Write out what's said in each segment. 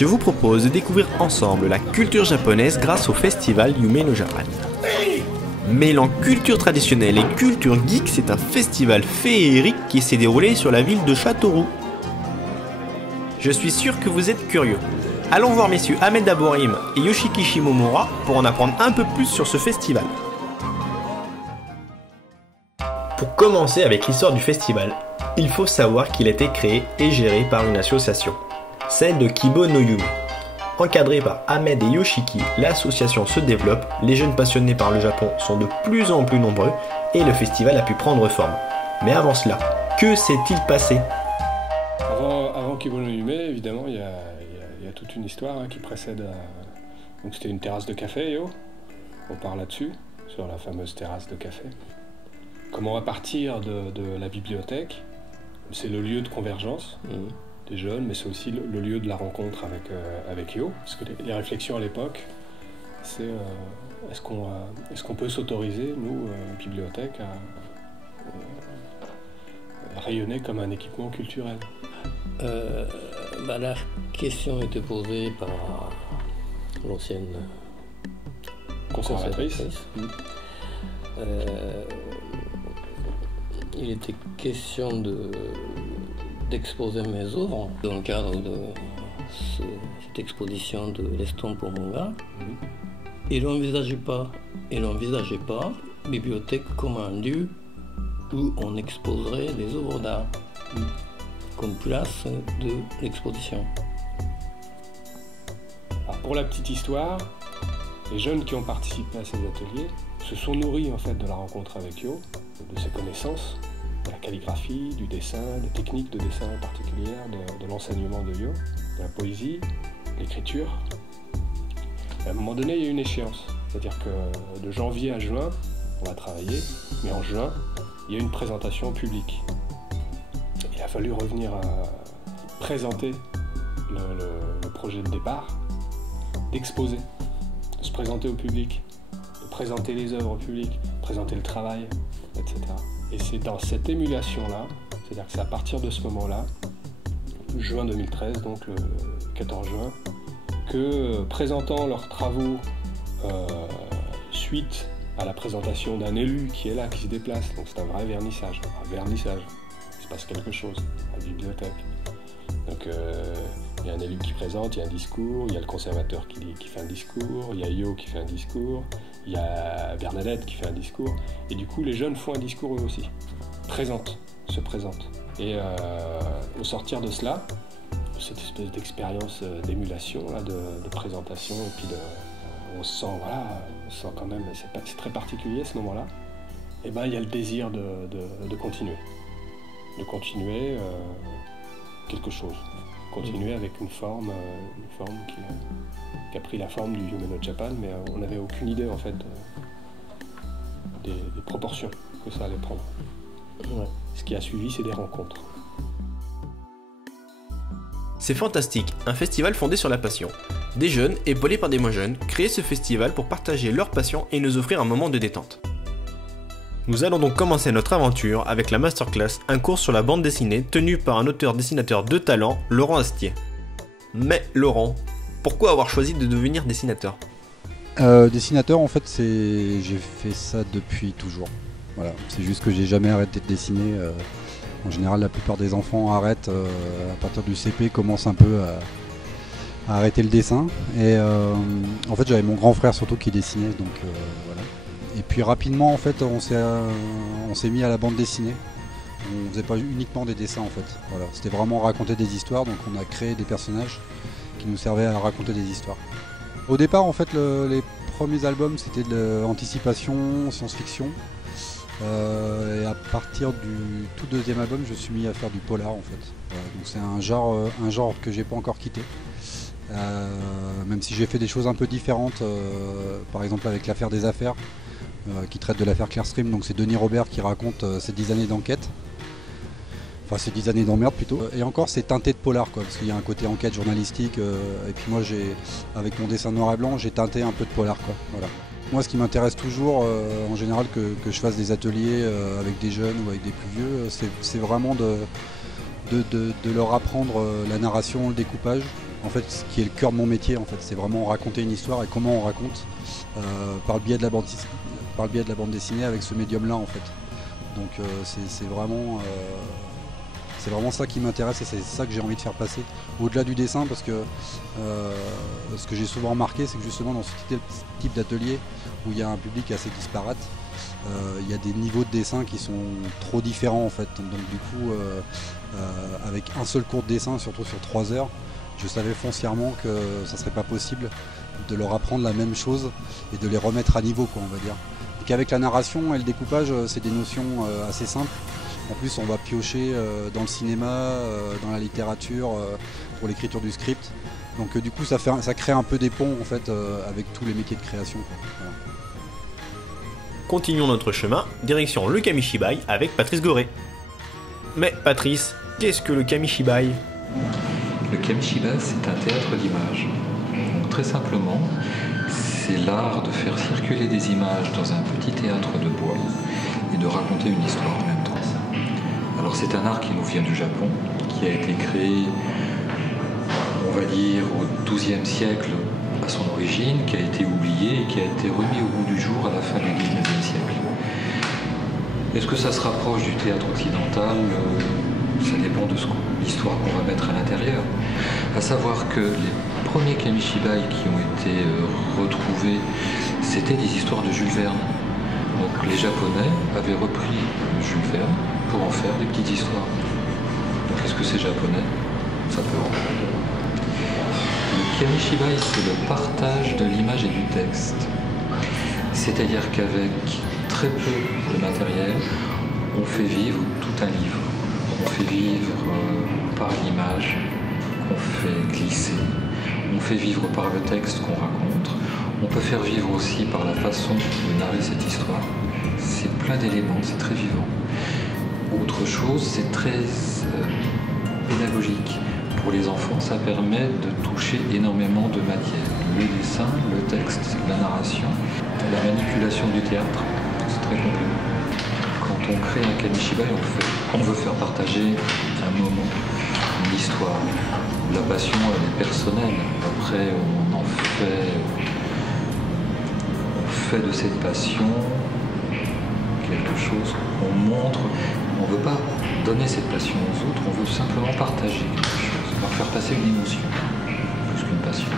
je vous propose de découvrir ensemble la culture japonaise grâce au festival Yume no Japan. Mêlant culture traditionnelle et culture geek, c'est un festival féerique qui s'est déroulé sur la ville de Châteauroux. Je suis sûr que vous êtes curieux. Allons voir messieurs Ahmed Aborim et Yoshiki Shimomura pour en apprendre un peu plus sur ce festival. Pour commencer avec l'histoire du festival, il faut savoir qu'il a été créé et géré par une association, celle de Kibo no Yumi. Encadrée par Ahmed et Yoshiki, l'association se développe, les jeunes passionnés par le Japon sont de plus en plus nombreux et le festival a pu prendre forme. Mais avant cela, que s'est-il passé ? Avant Kibo no Yume, évidemment, il y a toute une histoire qui précède. Donc c'était une terrasse de café, on part là-dessus, sur la fameuse terrasse de café. Comment à partir de la bibliothèque, c'est le lieu de convergence des jeunes, mais c'est aussi le lieu de la rencontre avec Yo. Parce que les réflexions à l'époque, c'est est-ce qu'on peut s'autoriser, nous, bibliothèque, à rayonner comme un équipement culturel. La question était posée par l'ancienne conservatrice. Il était question d'exposer mes œuvres dans le cadre de cette exposition de l'estompe au manga. Et l'envisageait pas, bibliothèque comme un lieu où on exposerait des œuvres d'art comme place de l'exposition. Alors pour la petite histoire, les jeunes qui ont participé à ces ateliers se sont nourris en fait de la rencontre avec Yo, de ses connaissances, de la calligraphie, du dessin, des techniques de dessin particulières, de l'enseignement de Yo, de la poésie, de l'écriture. À un moment donné, il y a une échéance, c'est-à-dire que de janvier à juin, on va travailler, mais en juin, il y a une présentation publique. Il a fallu revenir à présenter le projet de départ, d'exposer, de se présenter au public, de présenter les œuvres au public, de présenter le travail, etc. Et c'est dans cette émulation-là, c'est-à-dire que c'est à partir de ce moment-là, juin 2013, donc le 14 juin, que présentant leurs travaux suite à la présentation d'un élu qui est là, qui se déplace, donc c'est un vrai vernissage, il se passe quelque chose à la bibliothèque. Donc il y a un élu qui présente, il y a un discours, il y a le conservateur qui fait un discours, il y a Yo qui fait un discours, il y a Bernadette qui fait un discours, et du coup les jeunes font un discours eux aussi, se présentent. Et au sortir de cela, cette espèce d'expérience d'émulation, là, de présentation, et puis on se sent quand même, c'est très particulier ce moment-là, et ben il y a le désir de continuer. De continuer quelque chose. Continuer avec une forme qui a pris la forme du Yume no Japan, mais on n'avait aucune idée en fait des proportions que ça allait prendre. Ouais. Ce qui a suivi, c'est des rencontres. C'est fantastique, un festival fondé sur la passion. Des jeunes, épaulés par des moins jeunes, créent ce festival pour partager leur passion et nous offrir un moment de détente. Nous allons donc commencer notre aventure avec la masterclass, un cours sur la bande dessinée tenu par un auteur-dessinateur de talent, Laurent Astier. Mais Laurent, pourquoi avoir choisi de devenir dessinateur ? Dessinateur, en fait, j'ai fait ça depuis toujours. Voilà. C'est juste que j'ai jamais arrêté de dessiner. En général, la plupart des enfants arrêtent à partir du CP, commencent un peu à arrêter le dessin. Et en fait, j'avais mon grand frère surtout qui dessinait, donc voilà. Et puis rapidement, en fait, on s'est mis à la bande dessinée. On faisait pas uniquement des dessins, en fait. Voilà. C'était vraiment raconter des histoires, donc on a créé des personnages qui nous servaient à raconter des histoires. Au départ, en fait, les premiers albums, c'était de l'anticipation, science-fiction. Et à partir du tout deuxième album, je suis mis à faire du polar, en fait. Voilà. Donc c'est un genre que j'ai pas encore quitté. Même si j'ai fait des choses un peu différentes, par exemple avec l'affaire des affaires, qui traite de l'affaire Clearstream, donc c'est Denis Robert qui raconte ses 10 années d'enquête, enfin ses 10 années d'emmerde plutôt, et encore c'est teinté de polar quoi, parce qu'il y a un côté enquête journalistique, et puis moi avec mon dessin noir et blanc, j'ai teinté un peu de polar quoi, voilà. Moi ce qui m'intéresse toujours, en général que je fasse des ateliers avec des jeunes ou avec des plus vieux, c'est vraiment de leur apprendre la narration, le découpage, en fait, ce qui est le cœur de mon métier, en fait, c'est vraiment raconter une histoire et comment on raconte par le biais de la bande dessinée avec ce médium-là, en fait. Donc c'est vraiment ça qui m'intéresse et c'est ça que j'ai envie de faire passer au-delà du dessin, parce que ce que j'ai souvent remarqué, c'est que justement dans ce type d'atelier où il y a un public assez disparate, il y a des niveaux de dessin qui sont trop différents, en fait. Donc du coup, avec un seul cours de dessin, surtout sur 3 heures, je savais foncièrement que ça serait pas possible de leur apprendre la même chose et de les remettre à niveau, quoi, on va dire. Et qu'avec la narration et le découpage, c'est des notions assez simples. En plus, on va piocher dans le cinéma, dans la littérature, pour l'écriture du script. Donc du coup, ça crée un peu des ponts, en fait, avec tous les métiers de création, quoi. Voilà. Continuons notre chemin, direction le Kamishibai avec Patrice Goré. Mais Patrice, qu'est-ce que le Kamishibai? Le Kamishibai, c'est un théâtre d'images. Donc, très simplement, c'est l'art de faire circuler des images dans un petit théâtre de bois et de raconter une histoire en même temps. Alors c'est un art qui nous vient du Japon, qui a été créé, on va dire, au XIIe siècle à son origine, qui a été oublié et qui a été remis au goût du jour à la fin du XIXe siècle. Est-ce que ça se rapproche du théâtre occidental? Ça dépend de l'histoire qu'on va mettre à l'intérieur. À savoir que les premiers Kamishibai qui ont été retrouvés, c'était des histoires de Jules Verne. Donc les Japonais avaient repris Jules Verne pour en faire des petites histoires. Donc est-ce que c'est japonais? Ça peut en faire. Le Kamishibai, c'est le partage de l'image et du texte. C'est-à-dire qu'avec très peu de matériel, on fait vivre tout un livre. On fait vivre par l'image qu'on fait glisser. On fait vivre par le texte qu'on raconte. On peut faire vivre aussi par la façon de narrer cette histoire. C'est plein d'éléments, c'est très vivant. Autre chose, c'est très pédagogique. Pour les enfants, ça permet de toucher énormément de matière. Le dessin, le texte, la narration, la manipulation du théâtre, c'est très complet. Quand on crée un Kamishibai, on veut faire partager un moment, une histoire. La passion, elle est personnelle. Après, on fait de cette passion quelque chose qu'on montre. On ne veut pas donner cette passion aux autres, on veut simplement partager quelque chose, leur faire passer une émotion, plus qu'une passion.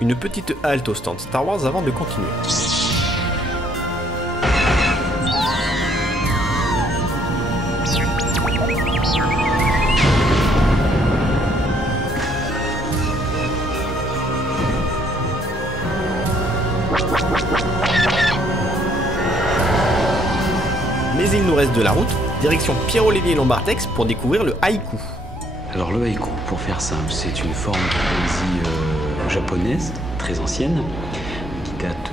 Une petite halte au stand Star Wars avant de continuer. Mais il nous reste de la route, direction Pierre-Olivier Lombartex pour découvrir le haïku. Alors le haïku, pour faire simple, c'est une forme de poésie japonaise, très ancienne, qui date,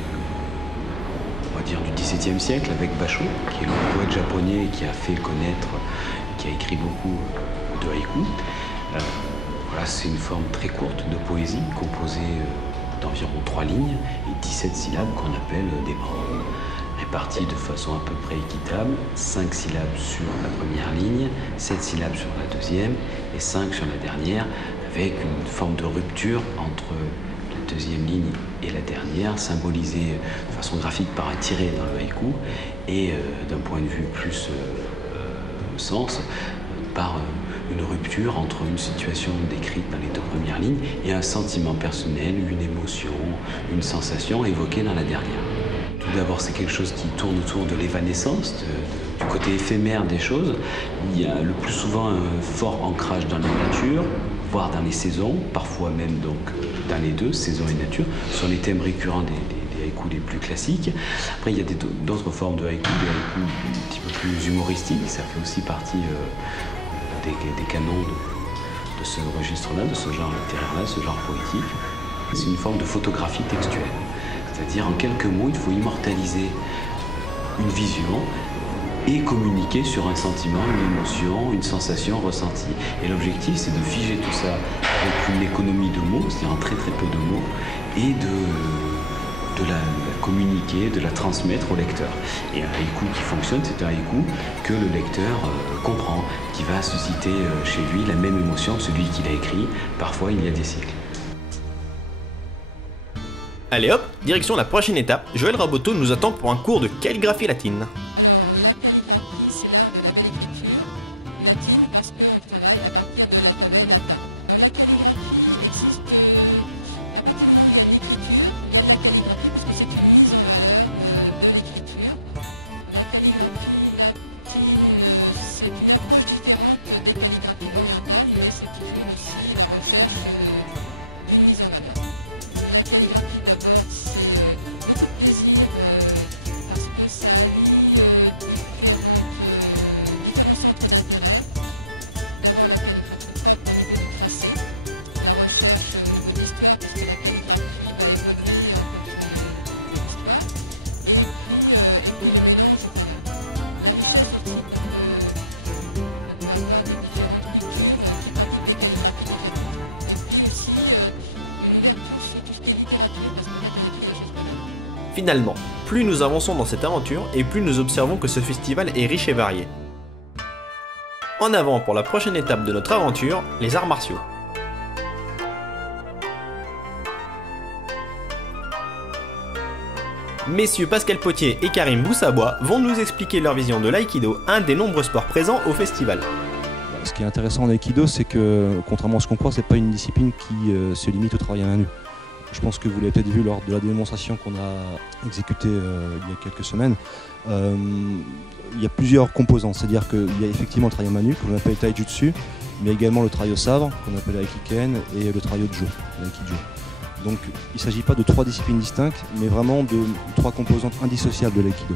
on va dire, du XVIIe siècle avec Basho, qui est le poète japonais qui a fait connaître, qui a écrit beaucoup de haïku. Voilà, c'est une forme très courte de poésie, composée d'environ 3 lignes et 17 syllabes qu'on appelle des branles, réparties de façon à peu près équitable, 5 syllabes sur la première ligne, 7 syllabes sur la deuxième et 5 sur la dernière, avec une forme de rupture entre la deuxième ligne et la dernière, symbolisée de façon graphique par un tiret dans le haïku, et d'un point de vue plus sens, par une rupture entre une situation décrite dans les 2 premières lignes et un sentiment personnel, une émotion, une sensation évoquée dans la dernière. Tout d'abord, c'est quelque chose qui tourne autour de l'évanescence, du côté éphémère des choses. Il y a le plus souvent un fort ancrage dans la nature, voire dans les saisons, parfois même donc dans les deux, saison et nature, sont les thèmes récurrents des haïkus les plus classiques. Après, il y a d'autres formes de haïkus, des haïkus un petit peu plus humoristiques, ça fait aussi partie des canons de ce registre-là, de ce genre littéraire-là, ce genre poétique. C'est une forme de photographie textuelle. C'est-à-dire, en quelques mots, il faut immortaliser une vision et communiquer sur un sentiment, une émotion, une sensation ressentie. Et l'objectif, c'est de figer tout ça avec une économie de mots, c'est-à-dire en très très peu de mots, et de la communiquer, de la transmettre au lecteur. Et un haïku qui fonctionne, c'est un haïku que le lecteur comprend, qui qui va susciter chez lui la même émotion que celui qui l'a écrit, parfois il y a des siècles. Allez hop, direction la prochaine étape, Joël Raboteau nous attend pour un cours de calligraphie latine. Finalement, plus nous avançons dans cette aventure et plus nous observons que ce festival est riche et varié. En avant pour la prochaine étape de notre aventure, les arts martiaux. Messieurs Pascal Potier et Karim Boussabois vont nous expliquer leur vision de l'aïkido, un des nombreux sports présents au festival. Ce qui est intéressant en aïkido, c'est que, contrairement à ce qu'on croit, c'est pas une discipline qui se limite au travail à main nue. Je pense que vous l'avez peut-être vu lors de la démonstration qu'on a exécutée il y a quelques semaines. Il y a plusieurs composants, c'est-à-dire qu'il y a effectivement le travail à main nue, qu'on appelle taijutsu, mais également le travail au sabre, qu'on appelle aikiken, et le travail au jo, l'aikijo. Donc il ne s'agit pas de trois disciplines distinctes, mais vraiment de trois composantes indissociables de l'aïkido,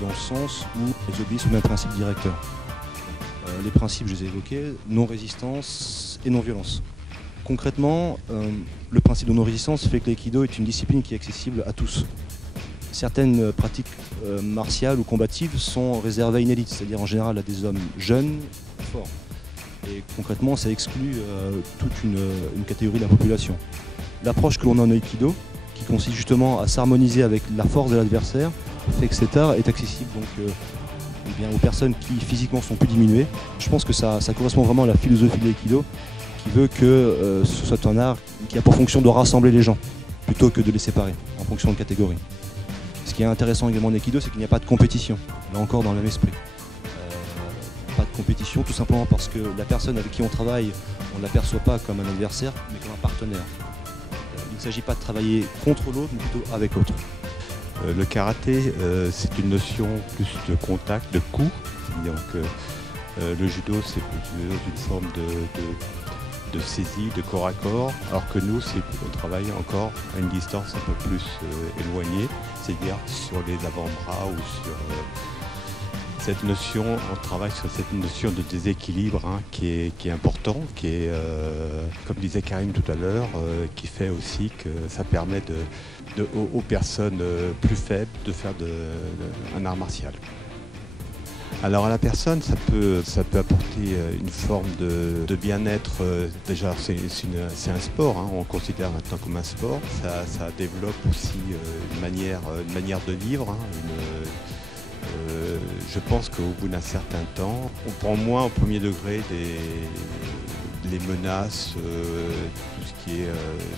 dans le sens où elles obéissent au même principe directeur. Les principes, je les ai évoqués, non-résistance et non-violence. Concrètement, le principe de non-résistance fait que l'aïkido est une discipline qui est accessible à tous. Certaines pratiques martiales ou combatives sont réservées à une élite, c'est-à-dire en général à des hommes jeunes, forts. Et concrètement, ça exclut toute une catégorie de la population. L'approche que l'on a en aïkido, qui consiste justement à s'harmoniser avec la force de l'adversaire, fait que cet art est accessible donc, eh bien, aux personnes qui physiquement sont plus diminuées. Je pense que ça correspond vraiment à la philosophie de l'aïkido, qui veut que ce soit un art qui a pour fonction de rassembler les gens, plutôt que de les séparer, en fonction de catégories. Ce qui est intéressant également en aïkido, c'est qu'il n'y a pas de compétition, là encore dans le même esprit. Pas de compétition, tout simplement parce que la personne avec qui on travaille, on ne l'aperçoit pas comme un adversaire, mais comme un partenaire. Il ne s'agit pas de travailler contre l'autre, mais plutôt avec l'autre. Le karaté, c'est une notion plus de contact, de coup. Donc, le judo, c'est plus une forme de saisie, de corps à corps, alors que nous, on travaille encore à une distance un peu plus éloignée, c'est-à-dire sur les avant-bras ou sur cette notion, on travaille sur cette notion de déséquilibre qui est important, qui est, comme disait Karim tout à l'heure, qui fait aussi que ça permet aux personnes plus faibles de faire un art martial. Alors à la personne, ça peut apporter une forme de bien-être. Déjà, c'est un sport, on considère maintenant comme un sport. Ça développe aussi une manière de vivre. Je pense qu'au bout d'un certain temps, on prend moins au premier degré les menaces, tout ce qui est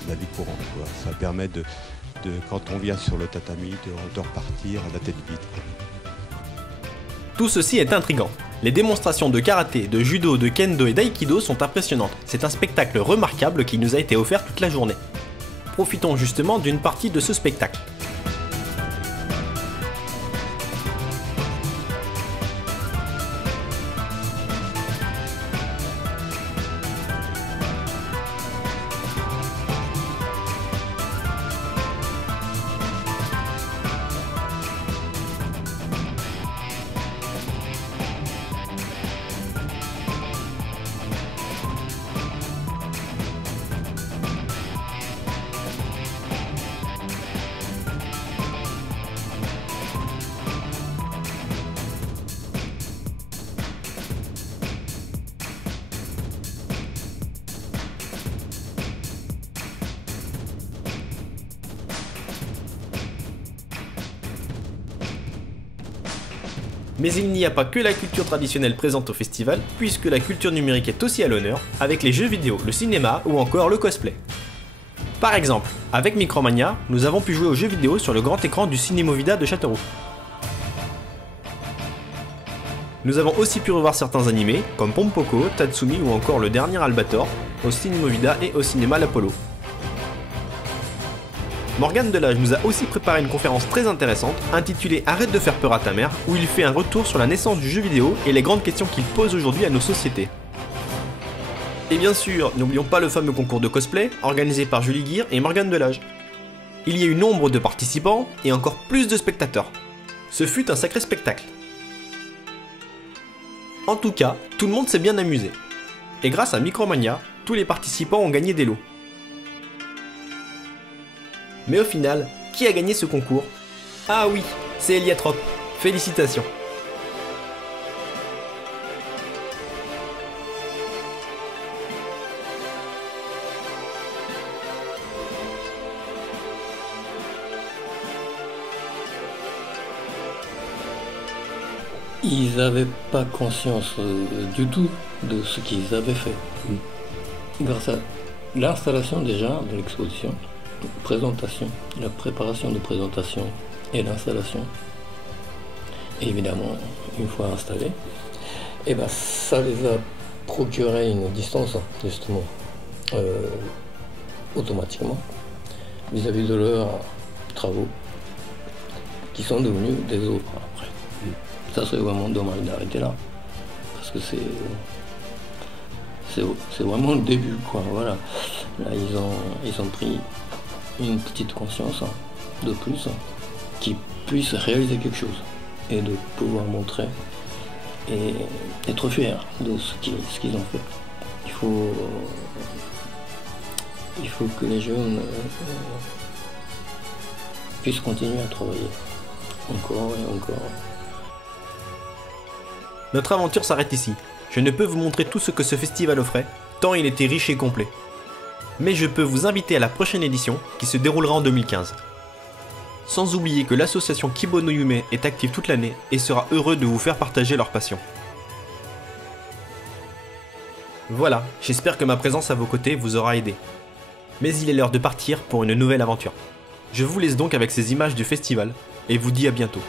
la vie courante, quoi. Ça permet quand on vient sur le tatami, de repartir à la tête vide, quoi. Tout ceci est intriguant. Les démonstrations de karaté, de judo, de kendo et d'aïkido sont impressionnantes. C'est un spectacle remarquable qui nous a été offert toute la journée. Profitons justement d'une partie de ce spectacle. Mais il n'y a pas que la culture traditionnelle présente au festival, puisque la culture numérique est aussi à l'honneur, avec les jeux vidéo, le cinéma ou encore le cosplay. Par exemple, avec Micromania, nous avons pu jouer aux jeux vidéo sur le grand écran du Cinémovida de Châteauroux. Nous avons aussi pu revoir certains animés, comme Pompoko, Tatsumi ou encore le dernier Albator, au Cinémovida et au cinéma l'Apollo. Morgane Delage nous a aussi préparé une conférence très intéressante, intitulée Arrête de faire peur à ta mère, où il fait un retour sur la naissance du jeu vidéo et les grandes questions qu'il pose aujourd'hui à nos sociétés. Et bien sûr, n'oublions pas le fameux concours de cosplay, organisé par Julie Guire et Morgane Delage. Il y a eu nombre de participants et encore plus de spectateurs. Ce fut un sacré spectacle. En tout cas, tout le monde s'est bien amusé. Et grâce à Micromania, tous les participants ont gagné des lots. Mais au final, qui a gagné ce concours? Ah oui, c'est Eliatrop. Félicitations. Ils n'avaient pas conscience du tout de ce qu'ils avaient fait. Grâce à l'installation déjà de l'exposition, présentation, la préparation de présentation et l'installation, et évidemment une fois installé, et ben ça les a procuré une distance justement automatiquement vis-à-vis de leurs travaux qui sont devenus des œuvres après. Ça serait vraiment dommage d'arrêter là, parce que c'est vraiment le début, quoi. Voilà. Là ils ont pris une petite conscience de plus qui puisse réaliser quelque chose et de pouvoir montrer et être fier de ce qu'ils ont fait. Il faut que les jeunes puissent continuer à travailler encore et encore. Notre aventure s'arrête ici. Je ne peux vous montrer tout ce que ce festival offrait, tant il était riche et complet. Mais je peux vous inviter à la prochaine édition, qui se déroulera en 2015. Sans oublier que l'association Kibo no Yume est active toute l'année et sera heureux de vous faire partager leur passion. Voilà, j'espère que ma présence à vos côtés vous aura aidé. Mais il est l'heure de partir pour une nouvelle aventure. Je vous laisse donc avec ces images du festival, et vous dis à bientôt.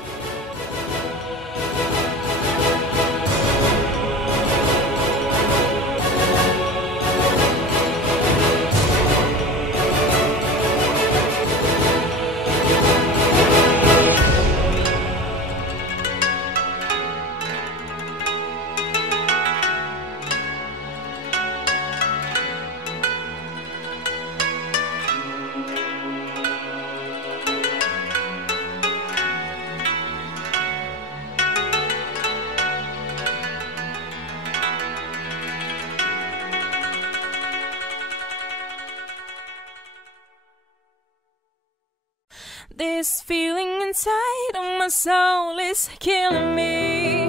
This feeling inside of my soul is killing me.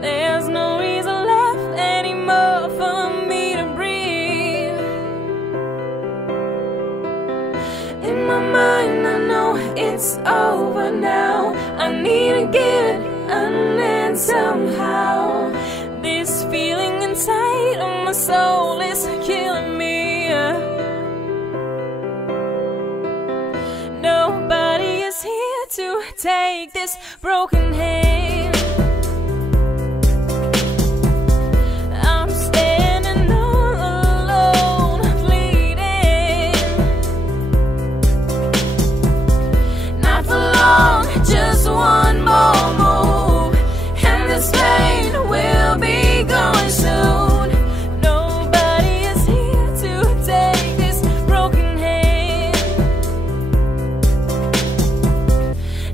There's no reason left anymore for me to breathe. In my mind I know it's over now. I need to get it and then somehow. This feeling inside of my soul is killing me. Nobody is here to take this broken hand. I'm standing all alone, bleeding. Not for long, just one more move, and this pain will be gone soon. Nobody is here to take this broken hand.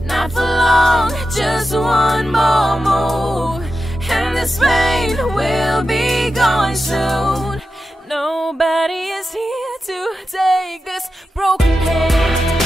Not for long, just one more move, and this pain will be gone soon. Nobody is here to take this broken hand.